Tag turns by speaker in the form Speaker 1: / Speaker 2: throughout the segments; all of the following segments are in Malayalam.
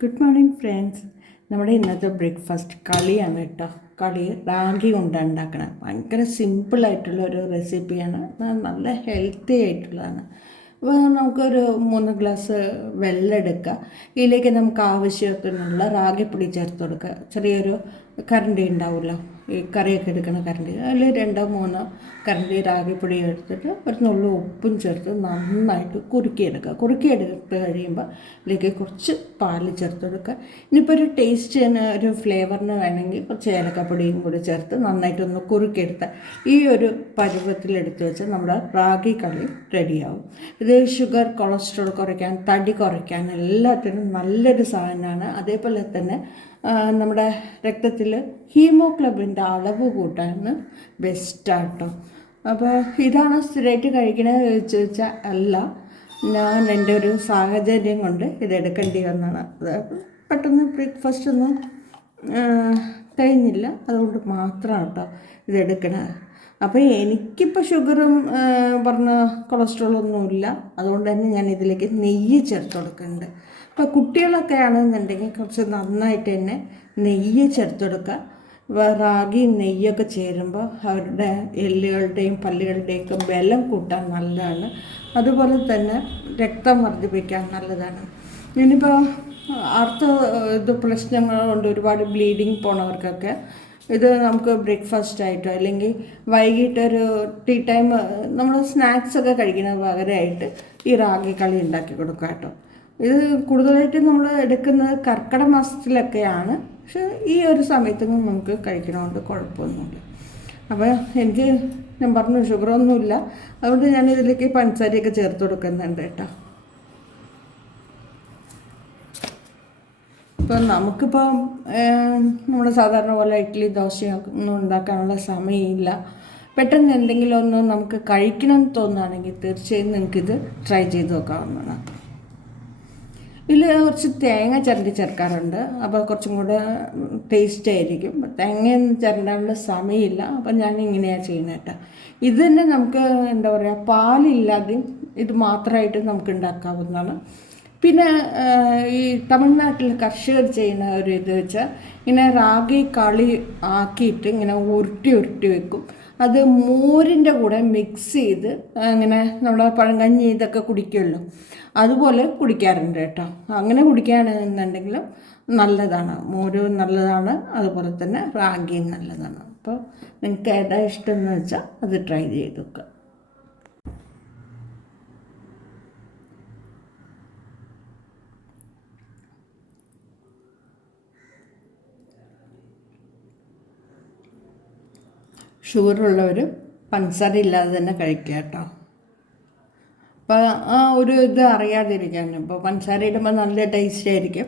Speaker 1: ഗുഡ് മോർണിംഗ് ഫ്രണ്ട്സ് നമ്മുടെ ഇന്നത്തെ ബ്രേക്ക്ഫാസ്റ്റ് കളിയാണ് കേട്ടോ. കളി റാഗി കൊണ്ടാണ് ഉണ്ടാക്കണം ഭയങ്കര സിമ്പിളായിട്ടുള്ള ഒരു റെസിപ്പിയാണ് നല്ല ഹെൽത്തി ആയിട്ടുള്ളതാണ്. അപ്പോൾ നമുക്കൊരു മൂന്ന് ഗ്ലാസ് വെള്ളം എടുക്കുക ഇതിലേക്ക് നമുക്ക് ആവശ്യത്തിനുള്ള റാഗിപ്പൊടി ചേർത്ത് കൊടുക്കുക ചെറിയൊരു കരണ്ടി ഉണ്ടാവുമല്ലോ ഈ കറിയൊക്കെ എടുക്കുന്ന കറണ്ടി. അതിൽ രണ്ടോ മൂന്നോ കറണ്ടി രാഗിപ്പൊടി എടുത്തിട്ട് ഒരു നുള്ളു ഉപ്പും ചേർത്ത് നന്നായിട്ട് കുറുക്കിയെടുക്കുക. കുറുക്കിയെടുത്ത് കഴിയുമ്പോൾ ഇതിലേക്ക് കുറച്ച് പാൽ ചേർത്തെടുക്കുക. ഇനിയിപ്പോൾ ഒരു ടേസ്റ്റിന് ഒരു ഫ്ലേവറിന് വേണമെങ്കിൽ കുറച്ച് ഏലക്കപ്പൊടിയും കൂടി ചേർത്ത് നന്നായിട്ടൊന്ന് കുറുക്കിയെടുത്താൽ ഈ ഒരു പരുവത്തിൽ എടുത്ത് വെച്ച് നമ്മുടെ റാഗി കളി റെഡിയാവും. ഇത് ഷുഗർ കൊളസ്ട്രോൾ കുറയ്ക്കാൻ തടി കുറയ്ക്കാൻ എല്ലാത്തിനും നല്ലൊരു സാധനമാണ്. അതേപോലെ തന്നെ നമ്മുടെ രക്തത്തിൽ ഹീമോഗ്ലോബിന്റെ അളവ് കൂട്ടാൻ ബെസ്റ്റാട്ടോ. അപ്പോൾ ഇതാണ് സ്ഥിരമായിട്ട് കഴിക്കണത് ചോദിച്ചാൽ അല്ല. ഞാൻ എന്റെ ഒരു സാഹചര്യം കൊണ്ട് ഇത് എടുക്കേണ്ടി വന്നതാണ്. അത് പെട്ടെന്ന് ബ്രേക്ക്ഫാസ്റ്റ് ഒന്നും കഴിഞ്ഞില്ല. അതുകൊണ്ട് മാത്രമാണ് കേട്ടോ ഇതെടുക്കണത് അപ്പോൾ എനിക്കിപ്പോൾ ഷുഗറും പറഞ്ഞ കൊളസ്ട്രോളൊന്നുമില്ല അതുകൊണ്ട് തന്നെ ഞാൻ ഇതിലേക്ക് നെയ്യ് ചേർത്ത് കൊടുക്കുന്നുണ്ട്. അപ്പോൾ കുട്ടികളൊക്കെ ആണെന്നുണ്ടെങ്കിൽ കുറച്ച് നന്നായിട്ട് തന്നെ നെയ്യ് ചേർത്ത് കൊടുക്കുക. റാഗി നെയ്യൊക്കെ ചേരുമ്പോൾ അവരുടെ എല്ലുകളുടെയും പല്ലുകളുടെയും ഒക്കെ ബലം കൂട്ടാൻ നല്ലതാണ്. അതുപോലെ തന്നെ രക്തം വർദ്ധിപ്പിക്കാൻ നല്ലതാണ്. ഇനിയിപ്പോൾ അടുത്ത ഇത് പ്രശ്നങ്ങൾ കൊണ്ട് ഒരുപാട് ബ്ലീഡിങ് പോണവർക്കൊക്കെ ഇത് നമുക്ക് ബ്രേക്ക്ഫാസ്റ്റ് ആയിട്ടോ അല്ലെങ്കിൽ വൈകിട്ട് ഒരു ടീ ടൈം നമ്മൾ സ്നാക്സ് ഒക്കെ കഴിക്കുന്ന പകരമായിട്ട് ഈ റാഗി കളി ഉണ്ടാക്കി കൊടുക്കുക കേട്ടോ. ഇത് കൂടുതലായിട്ട് നമ്മൾ എടുക്കുന്നത് കർക്കിടക മാസത്തിലൊക്കെയാണ്. പക്ഷെ ഈ ഒരു സമയത്തൊന്നും നമുക്ക് കഴിക്കണമുണ്ട് കുഴപ്പമൊന്നുമില്ല. അപ്പോൾ എനിക്ക് ഞാൻ പറഞ്ഞു ഷുഗറൊന്നുമില്ല. അതുകൊണ്ട് ഞാൻ ഇതിലേക്ക് പഞ്ചസാരയൊക്കെ ചേർത്ത് കൊടുക്കുന്നുണ്ട് കേട്ടോ. ഇപ്പം നമുക്കിപ്പം നമ്മൾ സാധാരണ പോലെ ഇഡ്ഡലി ദോശയൊന്നും ഉണ്ടാക്കാനുള്ള സമയമില്ല. പെട്ടെന്ന് എന്തെങ്കിലും ഒന്ന് നമുക്ക് കഴിക്കണം എന്ന് തോന്നുകയാണെങ്കിൽ തീർച്ചയായും നിങ്ങൾക്കിത് ട്രൈ ചെയ്ത് നോക്കാവുന്നതാണ്. ഇതിൽ കുറച്ച് തേങ്ങ ചിരണ്ടി ചേർക്കാറുണ്ട്. അപ്പോൾ കുറച്ചും കൂടെ ടേസ്റ്റ് ആയിരിക്കും. തേങ്ങയൊന്നും ചിരണ്ടാനുള്ള സമയമില്ല. അപ്പം ഞാൻ ഇങ്ങനെയാണ് ചെയ്യുന്നത് കേട്ടോ. ഇത് തന്നെ നമുക്ക് എന്താ പറയുക പാലില്ലാതെയും ഇത് മാത്രമായിട്ട് നമുക്ക് ഉണ്ടാക്കാവുന്നതാണ്. പിന്നെ ഈ തമിഴ്നാട്ടിൽ കർഷകർ ചെയ്യുന്ന ഒരു ഇത് വെച്ചാൽ ഇങ്ങനെ റാഗി കളി ആക്കിയിട്ട് ഇങ്ങനെ ഉരുട്ടി ഉരുട്ടി വെക്കും. അത് മോരിന്റെ കൂടെ മിക്സ് ചെയ്ത് ഇങ്ങനെ നമ്മുടെ പഴങ്കഞ്ഞി ഇതൊക്കെ കുടിക്കുമല്ലോ അതുപോലെ കുടിക്കാറുണ്ട് കേട്ടോ. അങ്ങനെ കുടിക്കുകയാണെന്നുണ്ടെങ്കിലും നല്ലതാണ്. മോര് നല്ലതാണ്. അതുപോലെ തന്നെ റാഗിയും നല്ലതാണ്. അപ്പോൾ നിങ്ങൾക്ക് ഏതാ ഇഷ്ടം എന്ന് വെച്ചാൽ അത് ട്രൈ ചെയ്ത് നോക്കുക. ഷുഗറുള്ളവർ പഞ്ചസാര ഇല്ലാതെ തന്നെ കഴിക്കുക കേട്ടോ. അപ്പോൾ ആ ഒരു ഇത് അറിയാതിരിക്കാൻ ഇപ്പോൾ പഞ്ചസാര ഇടുമ്പോൾ നല്ല ടേസ്റ്റ് ആയിരിക്കും.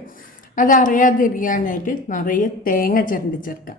Speaker 1: അത് അറിയാതിരിക്കാനായിട്ട് നിറയെ തേങ്ങ ചിരണ്ടി ചേർക്കാം.